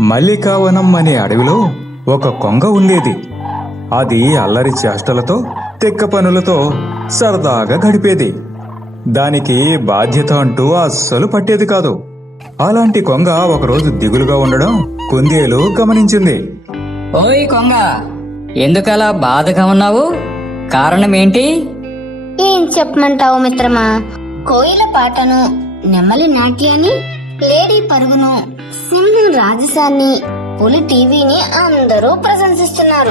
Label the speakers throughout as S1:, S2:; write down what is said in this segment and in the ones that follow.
S1: మల్లికావనం అనే అడవిలో ఒక కొంగ ఉండేది. అది అల్లరి చేష్టలతో తెక్క పనులతో సరదాగా గడిపేది. దానికి బాధ్యత అంటూ అస్సలు పట్టేది కాదు. అలాంటి కొంగ ఒకరోజు దిగులుగా ఉండడం కుందేలు గమనించింది.
S2: ఓయ్ కొంగ ఎందుకలా బాధగా ఉన్నావు? కారణం ఏంటి
S3: ఏం చెప్పమంటావు మిత్రమా? కోయిల పాటను నెమలి నాట్యాన్ని లేడీ పరుగును సింహం రాజసాన్ని పులి టీవీని అందరూ ప్రశంసిస్తున్నారు.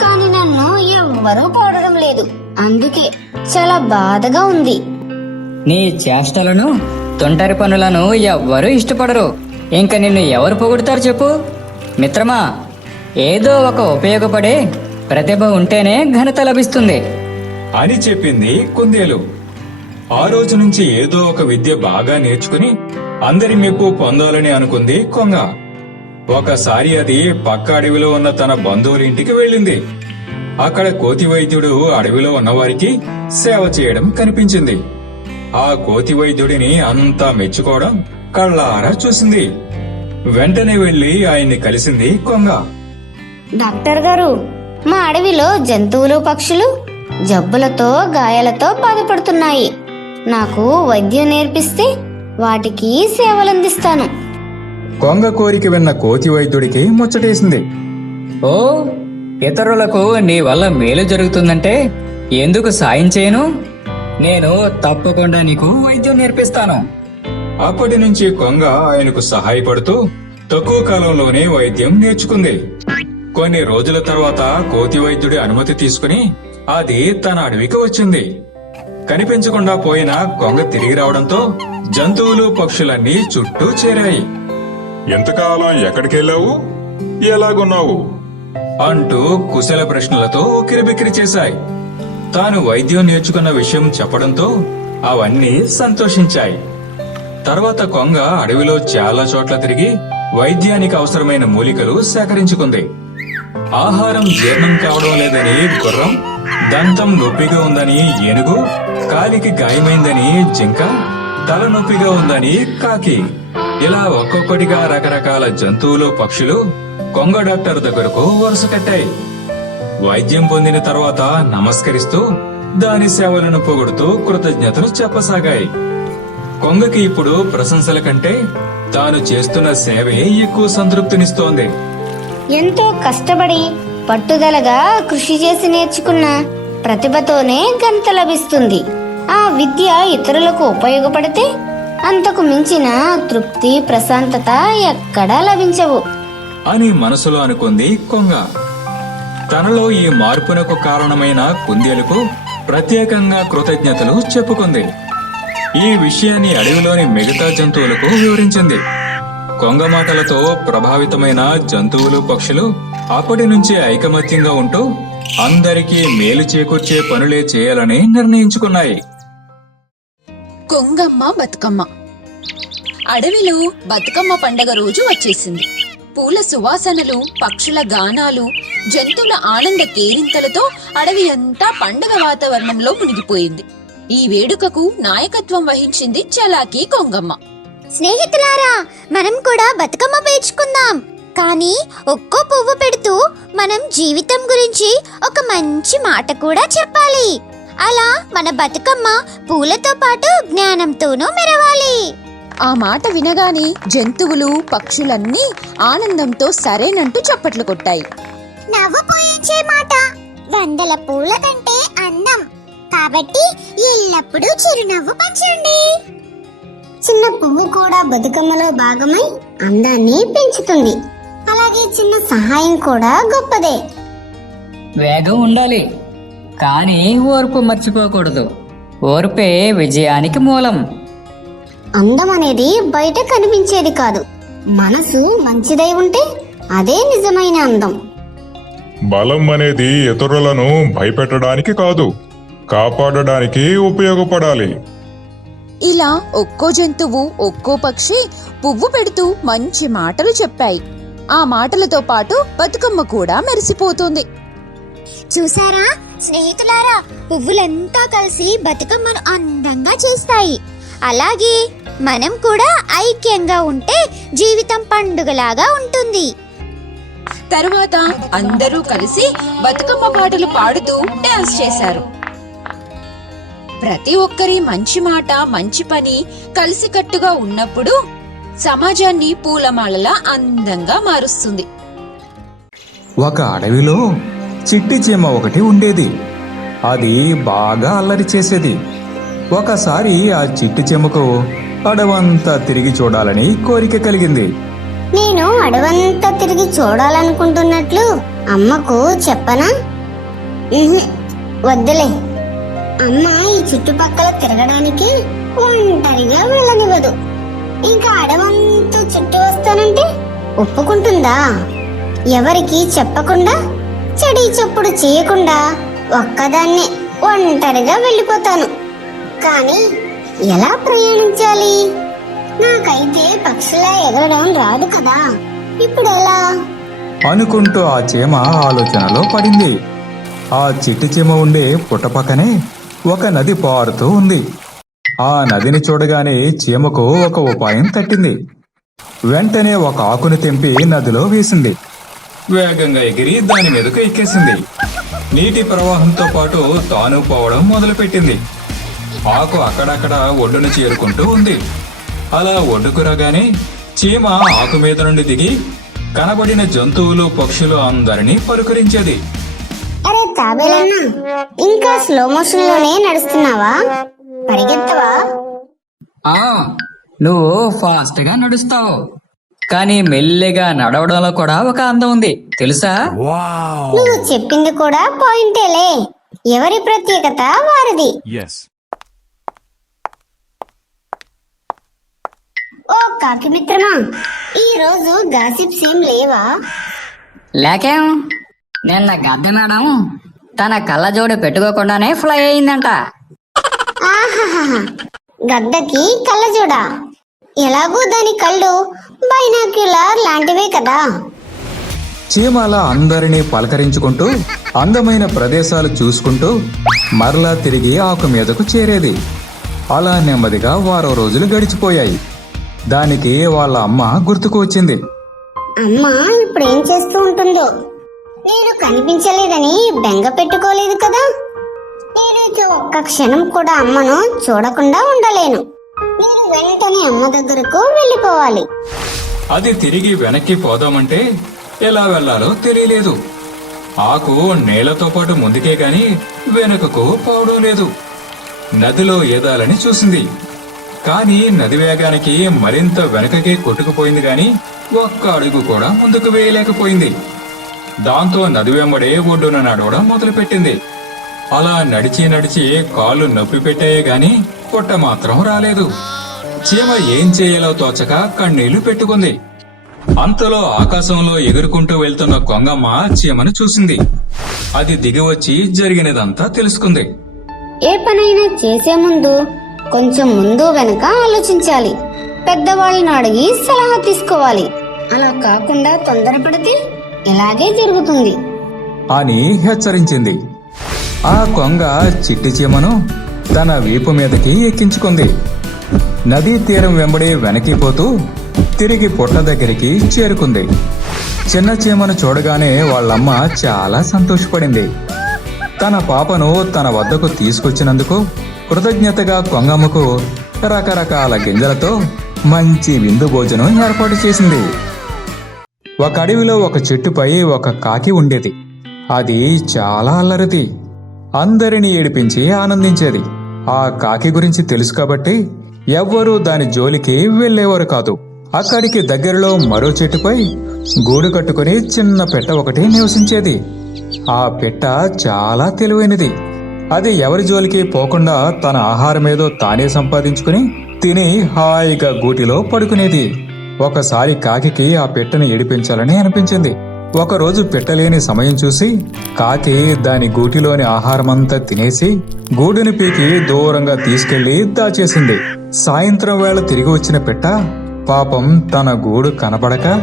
S3: కానీ నన్ను ఎవ్వరూ పొగడడం లేదు. అందుకే చాలా బాధగా ఉంది.
S2: నీ చేష్టలను తొంటరి పనులను ఎవ్వరూ ఇష్టపడరు. ఇంక నిన్ను ఎవరు పొగుడుతారు చెప్పు? మిత్రమా ఏదో ఒక ఉపయోగపడే ప్రతిభ ఉంటేనే ఘనత లభిస్తుంది.
S1: అని చెప్పింది కుందేలు. ఆ రోజు నుంచి ఏదో ఒక విద్య బాగా నేర్చుకుని అందరి మెప్పు పొందాలని అనుకుంది కొంగ. ఒకసారి అది పక్క అడవిలో ఉన్న తన బంధువుల ఇంటికి వెళ్ళింది. అక్కడ కోతి వైద్యుడు అడవిలో ఉన్నవారికి సేవ చేయడం కనిపించింది. ఆ కోతి వైద్యుడిని అంతా మెచ్చుకోవడం కళ్ళారా చూసింది. వెంటనే వెళ్ళి ఆయన్ని కలిసింది కొంగ.
S3: డాక్టర్ గారు మా అడవిలో జంతువులు పక్షులు జబ్బులతో గాయాలతో బాధపడుతున్నాయి. నాకు వైద్యం నేర్పిస్తే వాటికి సేవలందిస్తాను.
S1: కొంగ కోరిక విన్న కోతి వైద్యుడికి ముచ్చటేసింది.
S2: ఓ ఇతరులకు నీ వల్ల మేలు జరుగుతుందంటే ఎందుకు సాయం చేయను? నేను తప్పకుండా నీకు వైద్యం నేర్పిస్తాను.
S1: అప్పటి నుంచి కొంగ ఆయనకు సహాయపడుతూ తక్కువ కాలంలోనే వైద్యం నేర్చుకుంది. కొన్ని రోజుల తర్వాత కోతి వైద్యుడి అనుమతి తీసుకుని అది తన అడవికి వచ్చింది. కనిపించకుండా పోయిన కొంగ తిరిగి రావడంతో జంతువులు పక్షులన్నీ చుట్టూ చేరాయి.
S4: ఎంతకాలం ఎక్కడికెళ్ళావు? ఎలాగున్నావు?
S1: అంటూ కుశల ప్రశ్నలతో ఉక్కిరిబిక్కిరి చేశాయి. తాను వైద్యం నేర్చుకున్న విషయం చెప్పడంతో అవన్నీ సంతోషించాయి. తర్వాత కొంగ అడవిలో చాలా చోట్ల తిరిగి వైద్యానికి అవసరమైన మూలికలు సేకరించుకుంది. ఆహారం జీర్ణం కావడం లేదని గుర్రం దంతం నొప్పిగా ఉందని ఏనుగు కాలికి గాయమైందని జింక తల నొప్పిగా ఉందని కాకి. ఇలా ఒక్కొక్కటిగా రకరకాల జంతువులు పక్షులు కొంగ డాక్టర్ దగ్గరకు వరుస కట్టాయి. వైద్యం పొందిన తర్వాత నమస్కరిస్తూ దాని సేవలను పొగుడుతూ కృతజ్ఞతలు చెప్పసాగాయి. కొంగకి ఇప్పుడు ప్రశంసల కంటే తాను చేస్తున్న సేవే ఎక్కువ సంతృప్తినిస్తోంది.
S3: ఎంతో కష్టపడి పట్టుదలగా కృషి చేసి నేర్చుకున్న ప్రతిభతోనే గంత లభిస్తుంది. ఆ విద్య ఇతరులకు ఉపయోగపడితే అంతకు మించిన తృప్తి ప్రశాంతత ఎక్కడా లభించవు.
S1: అని మనసులో అనుకుంది కొంగ. తనలో ఈ మార్పునకు కారణమైన కుందేలకు ప్రత్యేకంగా కృతజ్ఞతలు చెప్పుకుంది. ఈ విషయాన్ని అడవిలోని మిగతా జంతువులకు వివరించింది. కొంగ మాటలతో ప్రభావితమైన జంతువులు పక్షులు అప్పటి నుంచి ఐకమత్యంగా ఉంటూ అందరికీ మేలు చేకూర్చే పనులే చేయాలని నిర్ణయించుకున్నాయి.
S5: కొంగమ్మ బతుకమ్మ. అడవిలో బతుకమ్మ పండగ రోజు వచ్చేసింది. పూల సువాసనలు పక్షుల గానాలు జంతువుల ఆనంద కేరింతలతో అడవి అంతా పండగ వాతావరణంలో మునిగిపోయింది. ఈ వేడుకకు నాయకత్వం వహించింది చలాకీ కొంగమ్మ.
S6: స్నేహితులారా మనం కూడా బతుకమ్మ పేర్చుకుందాం. కానీ ఒక్కో పువ్వు పెడుతూ మనం జీవితం గురించి ఒక మంచి మాట కూడా చెప్పాలి. అలా మన బతుకమ్మ పూలతో పాటు జ్ఞానంతోనూ మెరవాలి.
S5: ఆ మాట వినగానే జంతువులు పక్షులన్నీ ఆనందంతో సరేనంటూ చప్పట్లు కొట్టాయి.
S6: నవ్వు పోయించే మాట. వందల పూల కంటే అందం. కాబట్టి ఎల్లప్పుడూ చిరునవ్వు పంచండి.
S3: చిన్న పువ్వు కూడా బతుకమ్మలో భాగమై అందాన్ని పెంచుతుంది. అలాగే చిన్న సహాయం కూడా గొప్పదే.
S2: వేగం ఉండాలి. కానీ ఓర్పు మర్చిపోకూడదు. ఓర్పే విజయానికి మూలం.
S3: అందం అనేది బయట కనిపించేది కాదు. మనసు మంచిదై ఉంటే అదే నిజమైన అందం.
S4: బలం అనేది ఇతరులను భయపెట్టడానికి కాదు కాపాడడానికి ఉపయోగపడాలి.
S5: ఇలా ఒక్కో జంతువు ఒక్కో పక్షి పువ్వు పెడుతూ మంచి మాటలు చెప్పాయి. ఆ మాటలతో పాటు బతుకమ్మ కూడా మెరిసిపోతుంది.
S6: చూసారా? స్నేహితులారా పువ్వులంతా కలిసి బతుకమ్మను అందంగా చేస్తాయి. అలాగే మనం కూడా ఐక్యంగా ఉంటే జీవితం పండుగలాగా ఉంటుంది.
S5: తరువాత అందరూ కలిసి బతుకమ్మ పాటలు పాడుతూ డాన్స్ చేశారు. ప్రతి ఒక్కరి మంచి మాట మంచి పని కలిసికట్టుగా ఉన్నప్పుడు సమాజాన్ని పూలమాలలా అందంగా మారుస్తుంది.
S1: ఒక అడవిలో చిట్టి చీమ ఒకటి ఉండేది. అది బాగా అల్లరి చేసేది. ఒకసారి ఆ చిట్టి చీమకు అడవంతా తిరిగి చూడాలని కోరిక కలిగింది.
S3: నేను అడవంతా తిరిగి చూడాలనుకుంటున్నట్లు అమ్మకు చెప్పనా? వద్దులే. అమ్మ ఈ చుట్టుపక్కల తిరగడానికి ఒంటరిగా వెళ్ళనివ్వదు. ఇంకా అడవంతా చుట్టూ వస్తానంటే ఒప్పుకుంటుందా? ఎవరికి చెప్పకుండా చెడి చప్పుడు చేయకుండా ఒక్కదాన్నే ఒంటరిగా వెళ్ళిపోతాను. కానీ ఎలా ప్రయాణించాలి? నాకైతే పక్షిలా ఎగరడం రాదు కదా. ఇప్పుడు ఎలా?
S1: అనుకుంటూ ఆ చీమ ఆలోచనలో పడింది. ఆ చిట్టి చీమ ఉండే పుట్టపక్కనే ఒక నది పారుతూ ఉంది. ఆ నదిని చూడగానే చీమకు ఒక ఉపాయం తట్టింది. వెంటనే ఒక ఆకును తెంపి నదిలో వేసింది. వేగంగా ఎగిరి దాని మీదకు ఎక్కేసింది. నీటి ప్రవాహంతో పాటు తాను పోవడం మొదలుపెట్టింది. ఆకు అక్కడక్కడ ఒడ్డును చేరుకుంటూ ఉంది. అలా ఒడ్డుకు రాగానే చీమ ఆకు మీద నుండి దిగి కనబడిన జంతువులు పక్షులు అందరినీ పలుకరించేది
S3: అరే తాబేలన్నా ఇంకా స్లో మోషన్లోనే నడుస్తున్నావా? పరిగెత్తవా?
S2: ఆ నువ్వు ఫాస్ట్గా నడుస్తావు. కానీ మెల్లిగా నడవడంలో కూడా ఒక అందం ఉంది. తెలుసా?
S3: నువ్వు చెప్పింది కూడా పాయింటేలే ఎవరి ప్రత్యేకత వారిది.
S7: Yes.
S3: ఓ కాకి మిత్రమా ఈ రోజు గాసిప్స్ ఏం లేవా?
S2: లేకేం? నిన్న గద్దె మేడం తన కళ్ళజోడు పెట్టుకోకుండానే ఫ్లై అయిందంట.
S3: గద్దకి కళ్ళజోడ? ఎలాగూ దాని కళ్ళు బైనాక్యులర్ లాంటివే కదా.
S1: చీమాల అందరినీ పలకరించుకుంటూ అందమైన ప్రదేశాలు చూసుకుంటూ మరలా తిరిగి ఆకు మీదకు చేరేది. అలా నెమ్మదిగా వారం రోజులు గడిచిపోయాయి. దానికి వాళ్ళ అమ్మ గుర్తుకు వచ్చింది.
S3: అమ్మ ఇప్పుడు ఏం చేస్తూ ఉంటుందో. నేను కనిపించలేదని బెంగ పెట్టుకోలేదు కదా. నేనైతే ఒక్క క్షణం కూడా అమ్మను చూడకుండా ఉండలేను. వెంటనే అమ్మ దగ్గరకు వెళ్ళిపోవాలి.
S1: అది తిరిగి వెనక్కి పోదామంటే ఎలా వెళ్ళాలో తెలియలేదు. ఆకు నేలతో పాటు ముందుకే గాని వెనుకకు పోవడం లేదు. నదిలో ఏదాలని చూసింది. కానీ నది వేగానికి మరింత వెనకకే కొట్టుకుపోయింది గాని ఒక్క అడుగు కూడా ముందుకు వేయలేకపోయింది. దాంతో నది వెంబడే ఒడ్డున నడవడం మొదలుపెట్టింది. అలా నడిచి నడిచి కాళ్ళు నొప్పి పెట్టాయే గాని పొట్ట మాత్రం రాలేదు. చీమ ఏం చేయాలో తోచక కన్నీళ్ళు పెట్టుకుంది. అంతలో ఆకాశంలో ఎగురుకుంటూ వెళ్తున్న కొంగమ్మ చీమను చూసింది. అది దిగివచ్చి జరిగినదంతా తెలుసుకుంది.
S3: ఏ పనైనా చేసే ముందు కొంచెం ముందు వెనక ఆలోచించాలి. పెద్దవాళ్ళని అడిగి సలహా తీసుకోవాలి. అలా కాకుండా తొందరపడితే ఇలాగే జరుగుతుంది.
S1: అని హెచ్చరించింది. ఆ కొంగ చిట్టి చీమను తన వీపు మీదకి ఎక్కించుకుంది. నదీ తీరం వెంబడి వెనక్కి పోతూ తిరిగి పుట్ట దగ్గరికి చేరుకుంది. చిన్న చీమను చూడగానే వాళ్ళమ్మ చాలా సంతోషపడింది. తన పాపను తన వద్దకు తీసుకొచ్చినందుకు కృతజ్ఞతగా కొంగమ్మకు రకరకాల గింజలతో మంచి విందు భోజనం ఏర్పాటు చేసింది. ఒక అడవిలో ఒక చెట్టుపై ఒక కాకి ఉండేది. అది చాలా అల్లరిది. అందరినీ ఏడిపించి ఆనందించేది. ఆ కాకి గురించి తెలుసు కాబట్టి ఎవ్వరూ దాని జోలికి వెళ్ళేవారు కాదు. అక్కడికి దగ్గరలో మరో చెట్టుపై గూడు కట్టుకుని చిన్న పెట్ట ఒకటి నివసించేది. ఆ పెట్ట చాలా తెలివైనది. అది ఎవరి జోలికి పోకుండా తన ఆహారమేదో తానే సంపాదించుకుని తిని హాయిగా గూటిలో పడుకునేది. ఒకసారి కాకి ఆ పెట్టను ఏడిపించాలని అనిపించింది. ఒకరోజు పెట్టలేని సమయం చూసి కాకి దాని గూటిలోని ఆహారమంతా తినేసి గూడుని పీకి దూరంగా తీసుకెళ్ళి దాచేసింది. సాయంత్రం వేళ తిరిగి వచ్చిన పెట్ట పాపం తన గూడు కనబడక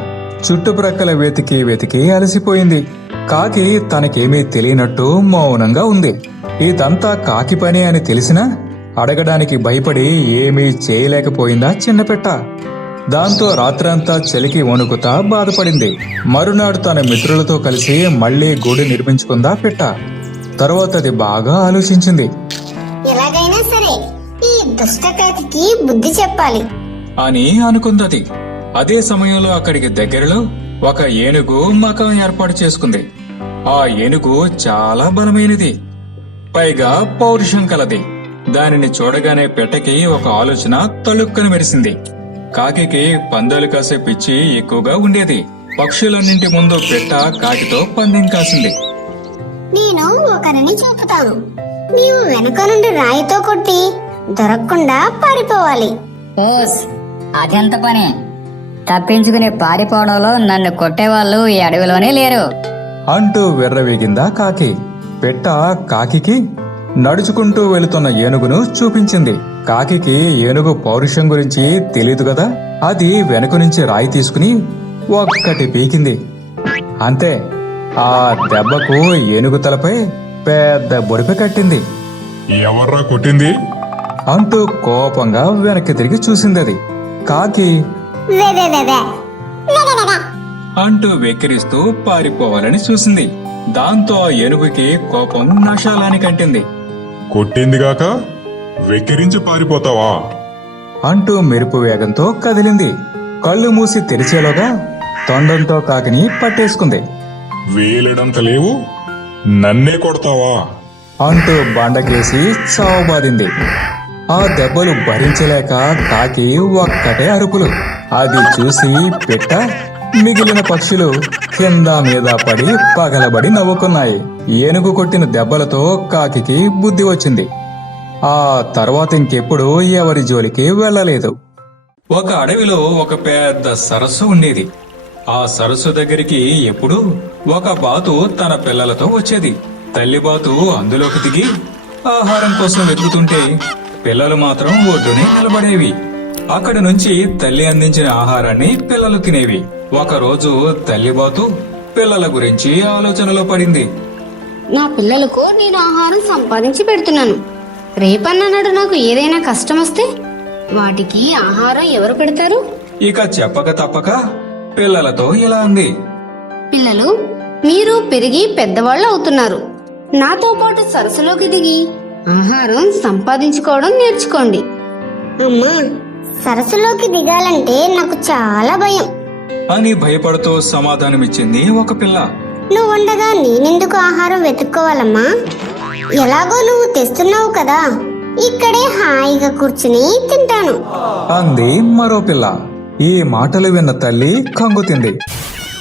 S1: చుట్టుప్రక్కల వెతికి వెతికి అలసిపోయింది. కాకి తనకేమీ తెలియనట్టు మౌనంగా ఉంది. ఇదంతా కాకి పని అని తెలిసినా అడగడానికి భయపడి ఏమీ చేయలేకపోయిందా చిన్నపెట్ట దాంతో రాత్రంతా చలికి వణుకుతా బాధపడింది. మరునాడు తన మిత్రులతో కలిసి మళ్ళీ గూడు నిర్మించుకుందా పిట్ట. తరువాత అది బాగా ఆలోచించింది.
S3: ఎలాగైనా సరే ఈ దుష్టకాకి బుద్ధి చెప్పాలి.
S1: అని అనుకుందది. అదే సమయంలో అక్కడికి దగ్గరలో ఒక ఏనుగు మకం ఏర్పాటు చేసుకుంది. ఆ ఏనుగు చాలా బలమైనది. పైగా పౌరుషం కలది. దానిని చూడగానే పెట్టకి ఒక ఆలోచన తలుక్కని మెరిసింది. కాకికి పందాలు కాసే పిచ్చి ఎక్కువగా ఉండేది. పక్షులన్నింటి ముందు పెట్ట కాకితో పందెం కాసింది.
S3: నేను ఒకరిని చూపుతాను. నీవు వెనుక నుండి రాయితో కొట్టి దొరకకుండా పారిపోవాలి.
S2: ఓస్ అదెంత పని? తప్పించుకుని పారిపోవడంలో నన్ను కొట్టేవాళ్ళు ఈ అడవిలోనే లేరు.
S1: అంటూ విర్రవీగిందా కాకి. పెట్ట కాకికి నడుచుకుంటూ వెళుతున్న ఏనుగును చూపించింది. కాకికి ఏనుగు పౌరుషం గురించి తెలియదు కదా? అది వెనుక నుంచి రాయి తీసుకుని ఒక్కటి పీకింది. అంతే ఆ దెబ్బకు ఏనుగు తలపై పెద్ద బొడిప కట్టింది.
S4: ఎవర్రా కొట్టింది?
S1: అంటూ కోపంగా వెనక్కి తిరిగి చూసింది అది. కాకి. అంటూ వెక్కిరిస్తూ పారిపోవాలని చూసింది. దాంతో ఆ ఏనుగుకి కోపం నశాలానికి అంటింది
S4: కొట్టిందిగాక వెక్కిరించి పారిపోతావా?
S1: అంటూ మెరుపు వేగంతో కదిలింది. కళ్ళు మూసి తెరిచేలోగా తొండంతో కాకిని పట్టేసుకుంది.
S4: వేలెడంత లేవు నన్నే కొడతావా?
S1: అంటూ బండకేసి చావబాదింది ఆ దెబ్బలు భరించలేక కాకి ఒక్కటే అరుపులు. అది చూసి పెట్ట మిగిలిన పక్షులు కింద మీద పడి పగలబడి నవ్వుకున్నాయి. ఏనుగు కొట్టిన దెబ్బలతో కాకికి బుద్ధి వచ్చింది. ఆ తర్వాత ఇంకెప్పుడు ఎవరి జోలికి వెళ్ళలేదు. ఒక అడవిలో ఒక పెద్ద సరస్సు ఉండేది. ఆ సరస్సు దగ్గరికి ఎప్పుడు ఒక బాతు తన పిల్లలతో వచ్చేది. తల్లి బాతు అందులోకి దిగి ఆహారం కోసం వెతుకుతుంటే పిల్లలు మాత్రం ఒడ్డునే నిలబడేవి. అక్కడి నుంచి తల్లి అందించిన ఆహారాన్ని పిల్లలు తినేవి. ఒక రోజు తల్లి బాతు పిల్లల గురించి ఆలోచనలో పడింది.
S7: నా పిల్లలకు నేను ఆహారం సంపాదించి పెడుతున్నాను. రేపన్ననాడు నాకు ఏదైనా కష్టం వస్తే వాటికి ఆహారం ఎవరు పెడతారు?
S1: ఇక చెప్పక తప్పక పిల్లలతో ఇలా అంది.
S7: పిల్లలు మీరు పెరిగి పెద్దవాళ్ళు అవుతున్నారు. నాతో పాటు సరస్సులోకి దిగి ఆహారం సంపాదించుకోవడం నేర్చుకోండి.
S3: అమ్మా సరస్సులోకి దిగాలంటే నాకు చాలా భయం.
S1: అని భయపడుతూ సమాధానమిచ్చింది ఒక పిల్ల.
S3: నువ్వుండగా నేనెందుకు ఆహారం వెతుక్కోవాలమ్మా? ఎలాగో నువ్వు తెస్తున్నావు కదా. ఇక్కడే హాయిగా కూర్చుని తింటాను.
S1: అంది మరో పిల్ల. ఈ మాటలు విన్న తల్లి కంగుతింది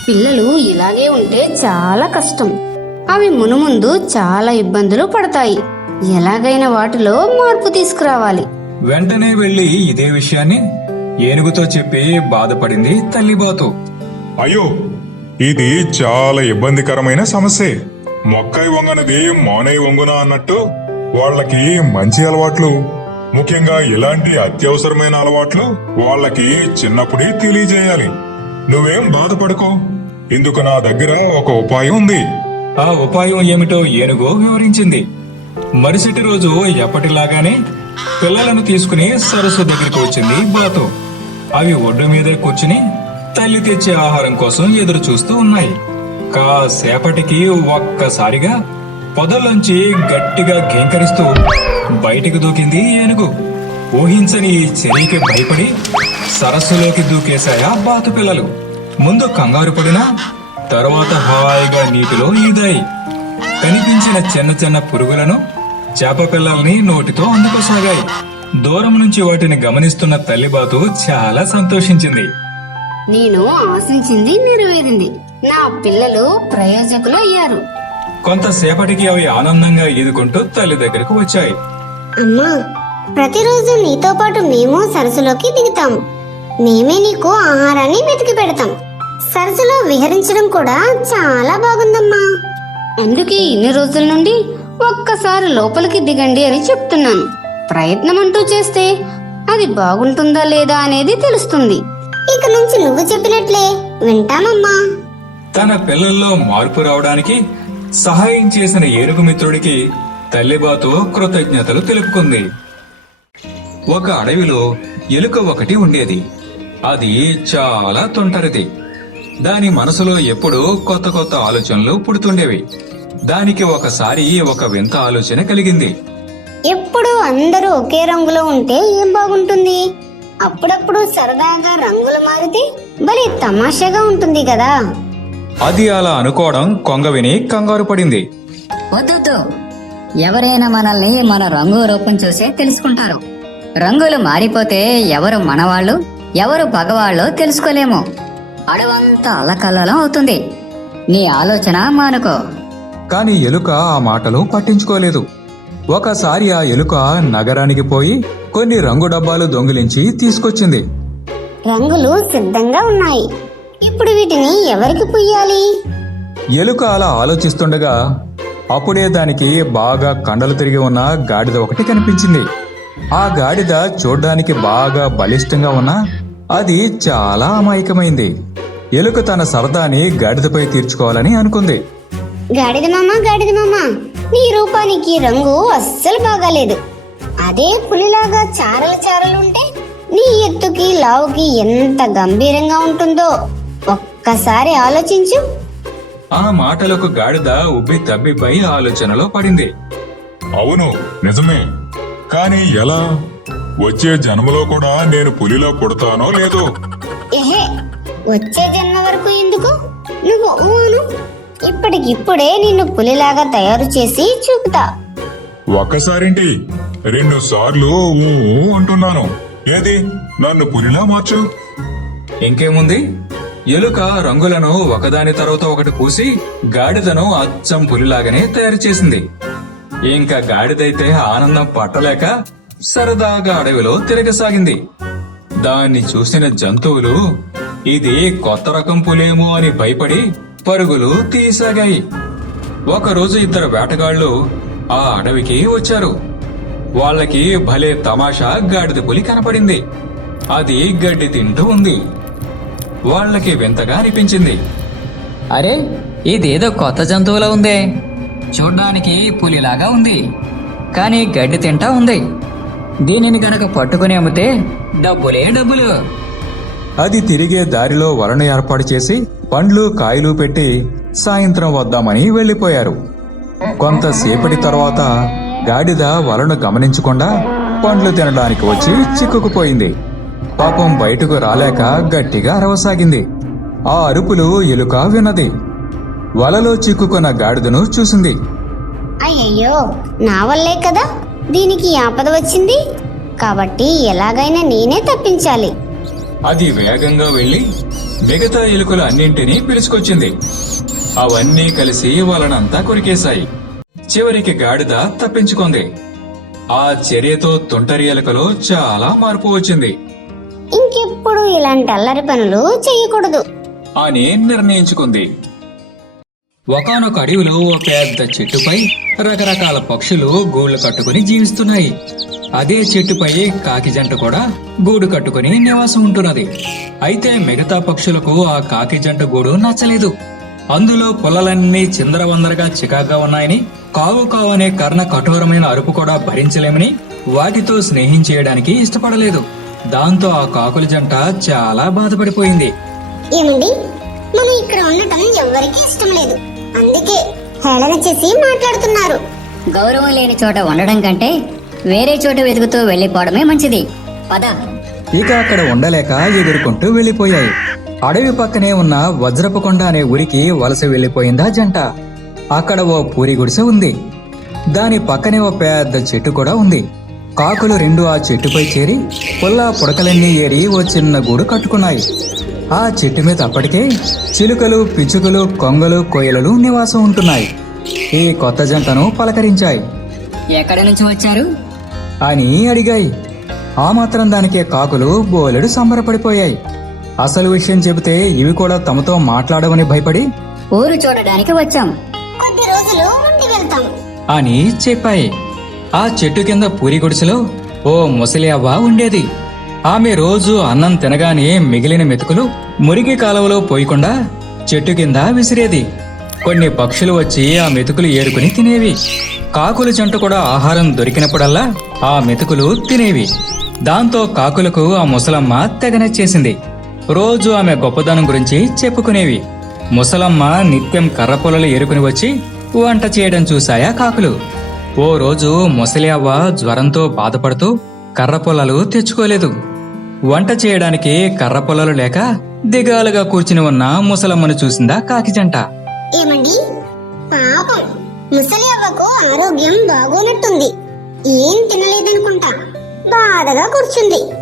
S7: పిల్లలు ఇలాగే ఉంటే చాలా కష్టం. అవి మునుముందు చాలా ఇబ్బందులు పడతాయి. ఎలాగైనా వాటిలో మార్పు తీసుకురావాలి.
S1: వెంటనే వెళ్ళి ఇదే విషయాన్ని ఏనుగుతో చెప్పి బాధపడింది తల్లిబాతు
S4: అయ్యో ఇది చాలా ఇబ్బందికరమైన సమస్యే. మొక్కై వంగనది మానై వంగునా అన్నట్టు వాళ్ళకి మంచి అలవాట్లు. ముఖ్యంగా ఇలాంటి అత్యవసరమైన అలవాట్లు వాళ్ళకి చిన్నప్పుడే తెలియజేయాలి. నువ్వేం బాధపడుకో. ఇందుకు నా దగ్గర ఒక ఉపాయం ఉంది.
S1: ఆ ఉపాయం ఏమిటో ఏనుగో వివరించింది. మరుసటి రోజు ఎప్పటిలాగానే పిల్లలను తీసుకుని సరస్సు దగ్గరికి వచ్చింది బాతు. అవి ఒడ్డు మీదే కూర్చుని తల్లి తెచ్చే ఆహారం కోసం ఎదురు చూస్తూ ఉన్నాయి. కాసేపటికి ఒక్కసారిగా పొదల్లోంచి గట్టిగా గేంకరిస్తూ బయటికి దూకింది ఏనుగు. ఊహించని ఈ భయపడి సరస్సులోకి దూకేశాయా బాతు పిల్లలు. ముందు కంగారు పడినా తరువాత హాయిగా నీటిలో ఈదాయి. కనిపించిన చిన్న చిన్న పురుగులను చేప పిల్లల్ని నోటితో అందుకోసాగాయి. దూరం నుంచి వాటిని గమనిస్తున్న తల్లిబాతు చాలా సంతోషించింది.
S7: నేను ఆశించింది నెరవేరింది. నా పిల్లలు ప్రయోజకులు అయ్యారు.
S1: కొంతసేపటికి అవి ఆనందంగా ఈదుకుంటూ తల్లి దగ్గరకు వచ్చాయి.
S3: అమ్మా ప్రతిరోజు నీతో పాటు మేము సరస్సులోకి దిగుతాం. మేమే నీకు ఆహారాన్ని వెతికి పెడతాం. సరస్సులో విహరించడం కూడా చాలా బాగుందమ్మా.
S7: అందుకే ఇన్ని రోజుల నుండి ఒక్కసారి లోపలికి దిగండి అని చెప్తున్నాను. ప్రయత్నం అంటూ చేస్తే అది బాగుంటుందా లేదా అనేది తెలుస్తుంది.
S3: ఇక నుంచి నువ్వు చెప్పినట్లే వింటామమ్మా.
S1: తన పిల్లల్లో మార్పు రావడానికి సహాయం చేసిన ఏనుగు మిత్రుడికి తల్లిబాతో కృతజ్ఞతలు తెలుపుకుంది. ఒక అడవిలో ఎలుక ఒకటి ఉండేది. అది చాలా తొంటరిది. దాని మనసులో ఎప్పుడూ కొత్త కొత్త ఆలోచనలు పుడుతుండేవి. దానికి ఒకసారి ఒక వింత ఆలోచన కలిగింది.
S3: ఎప్పుడు అందరూ ఒకే రంగులో ఉంటే ఏం బాగుంటుంది? అప్పుడప్పుడు సరదాగా రంగులు మారితే భలే తమాషాగా ఉంటుంది కదా?
S1: అది అలా అనుకోవడం కొంగ విని కంగారు పడింది.
S2: వద్దు ఎవరైనా మనల్ని మన రంగు రూపం చూసే తెలుసుకుంటారు. రంగులు మారిపోతే ఎవరు మనవాళ్ళు ఎవరు పగవాళ్ళో తెలుసుకోలేము. అడవంతా అల్లకల్లోలం అవుతుంది. నీ ఆలోచన మానుకో.
S1: కాని ఎలుక ఆ మాటలు పట్టించుకోలేదు. ఒకసారి ఆ ఎలుక నగరానికి పోయి కొన్ని రంగు డబ్బాలు దొంగిలించి తీసుకొచ్చింది.
S3: రంగులు సిద్ధంగా ఉన్నాయి. ఇప్పుడు వీటిని ఎవరికి పుయ్యాలి?
S1: ఎలుక అలా ఆలోచిస్తుండగా అప్పుడే దానికి బాగా కండలు తిరిగి ఉన్న గాడిద ఒకటి కనిపించింది. ఆ గాడిద చూడ్డానికి బాగా బలిష్టంగా ఉన్నా అది చాలా అమాయకమైంది. ఎలుక తన సరదాని గాడిదపై తీర్చుకోవాలని అనుకుంది.
S3: గాడిద మామ గాడిద మామ నీ రూపానికి రంగు అస్సలు బాగాలేదు. అదే పులిలాగా చారలు చారలు ఉంటే నీ ఎత్తుకి లావుకి ఎంత గంభీరంగా ఉంటుందో. ఒక్కసారి ఆలోచించు.
S1: ఆ మాటలకు గాడిద ఉబ్బి తబ్బిపై ఆలోచనలో పడింది.
S4: అవును నిజమే. కానీ ఎలా? వచ్చే జన్మలో కూడా నేను పులిలా పుడతానో లేదో?
S3: ఎహే వచ్చే జన్మ వరకు ఎందుకు? నువ్వు ఊను. ఇప్పటికిప్పుడే నిన్ను పులిలాగా తయారు చేసి చూపుతా.
S4: ఒక్కసారేంటి? రెండు సార్లు ఊ ఊ అంటున్నాను. ఏది? నన్ను పులిలా మార్చు.
S1: ఇంకేముంది? ఎలుక రంగులను ఒకదాని తర్వాత ఒకటి పూసి గాడిదను అచ్చం పులిలాగానే తయారు చేసింది. ఇంకా గాడిదైతే ఆనందం పట్టలేక సరదాగా అడవిలో తిరగసాగింది. దాన్ని చూసిన జంతువులు ఇది కొత్త రకం పులేమో అని భయపడి పరుగులు తీసాగాయి. ఒకరోజు ఇద్దరు వేటగాళ్ళు ఆ అడవికి వచ్చారు. వాళ్ళకి భలే తమాషా గాడిద పులి కనపడింది. అది గడ్డి తింటూ ఉంది. వాళ్ళకి వింతగా అనిపించింది.
S2: అరే ఇదేదో కొత్త జంతువులా ఉందే. చూడ్డానికి పులిలాగా ఉంది. కానీ గడ్డి తింటా ఉంది. దీనిని గనక పట్టుకుని అమ్మితే డబ్బులే డబ్బులు.
S1: అది తిరిగే దారిలో వలను ఏర్పాటు చేసి పండ్లు కాయలు పెట్టి సాయంత్రం వద్దామని వెళ్ళిపోయారు కొంతసేపటి తర్వాత గాడిద వలను గమనించకుండా పండ్లు తినడానికి వచ్చి చిక్కుకుపోయింది. పాపం బయటకు రాలేక గట్టిగా అరవసాగింది. ఆ అరుపులు ఎలుక విన్నది. వలలో చిక్కుకున్న గాడిదను చూసింది.
S3: అయ్యయ్యో నా వల్లే కదా దీనికి ఆపద వచ్చింది? కాబట్టి ఎలాగైనా నేనే తప్పించాలి.
S1: అది వేగంగా వెళ్ళి మిగతా ఎలుకల అన్నింటినీ పిలుచుకొచ్చింది. అవన్నీ కలిసి వాళ్ళనంతా కొరికేశాయి. చివరికి గాడిద తప్పించుకుంది. ఆ చర్యతో తుంటరి ఎలుకలో చాలా మార్పు వచ్చింది.
S3: ఎప్పుడు ఇలాంటి అల్లరి పనులు చేయకూడదు.
S1: అని నిర్ణయించుకుంది. ఒకనొక అడవిలో ఓ పెద్ద చెట్టుపై రకరకాల పక్షులు గూళ్ళు కట్టుకుని జీవిస్తున్నాయి. అదే చెట్టుపై కాకి జంట కూడా గూడు కట్టుకుని నివాసం ఉంటున్నది. అయితే మిగతా పక్షులకు ఆ కాకి జంట గూడు నచ్చలేదు. అందులో పుల్లలన్నీ చిందరవందరగా చికాగా ఉన్నాయని కావు కావు అనే కర్ణ కఠోరమైన అరుపు కూడా భరించలేమని వాటితో స్నేహం చేయడానికి ఇష్టపడలేదు. దాంతో ఆ కాకుల జంట చాలా బాధపడిపోయింది.
S3: ఏమండి? మనం ఇక్కడ ఉండటం ఎవరికీ ఇష్టం లేదు. అందుకే హేళన చేసి మాట్లాడుతున్నారు.
S2: గౌరవం లేని చోట ఉండడం కంటే వేరే చోట వెతుకుతూ వెళ్ళిపోవడమే మంచిది. పద.
S1: ఇక అక్కడ ఉండలేక ఎగురుకుంటూ వెళ్ళిపోయాయి అడవి పక్కనే ఉన్న వజ్రపు కొండ అనే ఊరికి వలస వెళ్ళిపోయిందా జంట. అక్కడ ఓ పూరి గుడిసె ఉంది. దాని పక్కనే ఓ పెద్ద చెట్టు కూడా ఉంది. కాకులు రెండు ఆ చెట్టుపై చేరి పుల్లా పుడకలన్నీ ఏరి ఓ చిన్న గూడు కట్టుకున్నాయి. ఆ చెట్టు మీద అప్పటికే చిలుకలు పిచ్చుకలు కొంగలు కోయలలు నివాసం ఉంటున్నాయి. ఈ కొత్త జంటను పలకరించాయి.
S2: ఎక్కడి నుంచి వచ్చారు?
S1: అని అడిగాయి. ఆ మాత్రం దానికే కాకులు బోలెడు సంబరపడిపోయాయి. అసలు విషయం చెబితే ఇవి కూడా తమతో మాట్లాడవని భయపడి
S2: ఊరు చూడడానికి వచ్చాం.
S3: కొద్ది రోజులు ఉండి వెళ్తాం.
S1: అని చెప్పాయి. ఆ చెట్టు కింద పూరి గుడిసెలో ఓ ముసలి అవ్వ ఉండేది. ఆమె రోజు అన్నం తినగానే మిగిలిన మెతుకులు మురికి కాలువలో పోయకుండా చెట్టు కింద విసిరేది. కొన్ని పక్షులు వచ్చి ఆ మెతుకులు ఏరుకుని తినేవి. కాకుల జంట కూడా ఆహారం దొరికినప్పుడల్లా ఆ మెతుకులు తినేవి. దాంతో కాకులకు ఆ ముసలమ్మ తెగనచ్చేసింది రోజు ఆమె గొప్పదనం గురించి చెప్పుకునేవి. ముసలమ్మ నిత్యం కర్ర పొలలు ఏరుకుని వచ్చి వంట చేయడం చూశాయా కాకులు? ఓ రోజు ముసలి అవ్వ జ్వరంతో బాధపడుతూ కర్ర పొలలు తెచ్చుకోలేదు. వంట చేయడానికి కర్ర పొలలు లేక దిగాలుగా కూర్చుని ఉన్న ముసలమ్మను చూసిందా కాకి జంట.
S3: ఏమండి? పాపం. ముసలి అవ్వకు ఆరోగ్యం బాగోనట్టుంది. ఏం తినలేదనుకుంటా. బాధగా కూర్చుంది.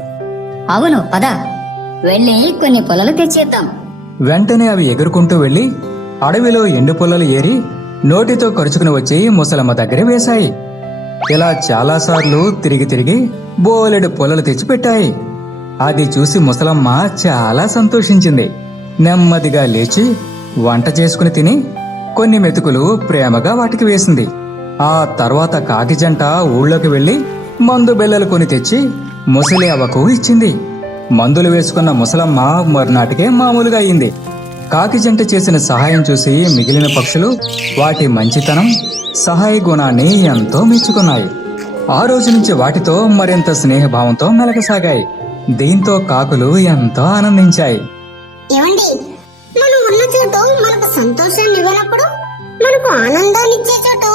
S2: అవును పద. వెళ్ళి కొన్ని పొలలు తెచ్చేద్దాం.
S1: వెంటనే అవి ఎగురుకుంటూ వెళ్ళి అడవిలో ఎండు పొలలు ఏరి నోటితో కరుచుకుని వచ్చి ముసలమ్మ దగ్గర వేశాయి. ఇలా చాలాసార్లు తిరిగి తిరిగి బోలెడు పొలలు తెచ్చిపెట్టాయి. అది చూసి ముసలమ్మ చాలా సంతోషించింది. నెమ్మదిగా లేచి వంట చేసుకుని తిని కొన్ని మెతుకులు ప్రేమగా వాటికి వేసింది. ఆ తర్వాత కాకి జంట ఊళ్ళోకి వెళ్ళి మందు బెల్లలు కొని తెచ్చి ముసలి అవ్వకు ఇచ్చింది. మందులు వేసుకున్న ముసలమ్మ మరునాటికే మామూలుగా అయింది. కాకి జంట చేసిన సహాయం చూసి మిగిలిన పక్షులు వాటి మంచితనం సహాయ గుణాన్ని ఎంతో మెచ్చుకున్నాయి. ఆ రోజు నుంచి వాటితో మరింత స్నేహభావంతో మెలగసాగాయి. దీంతో కాకులు ఎంతో ఆనందించాయి.
S3: ఏమండి మనం ఉన్న చోటు మనకు సంతోషాన్ని ఇవ్వనప్పుడు మనకు ఆనందాన్ని ఇచ్చే చోటు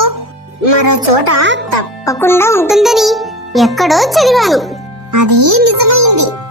S3: మరో చోట తప్పకుండా ఉంటుందని ఎక్కడో చదివాను. అది నిజమైంది.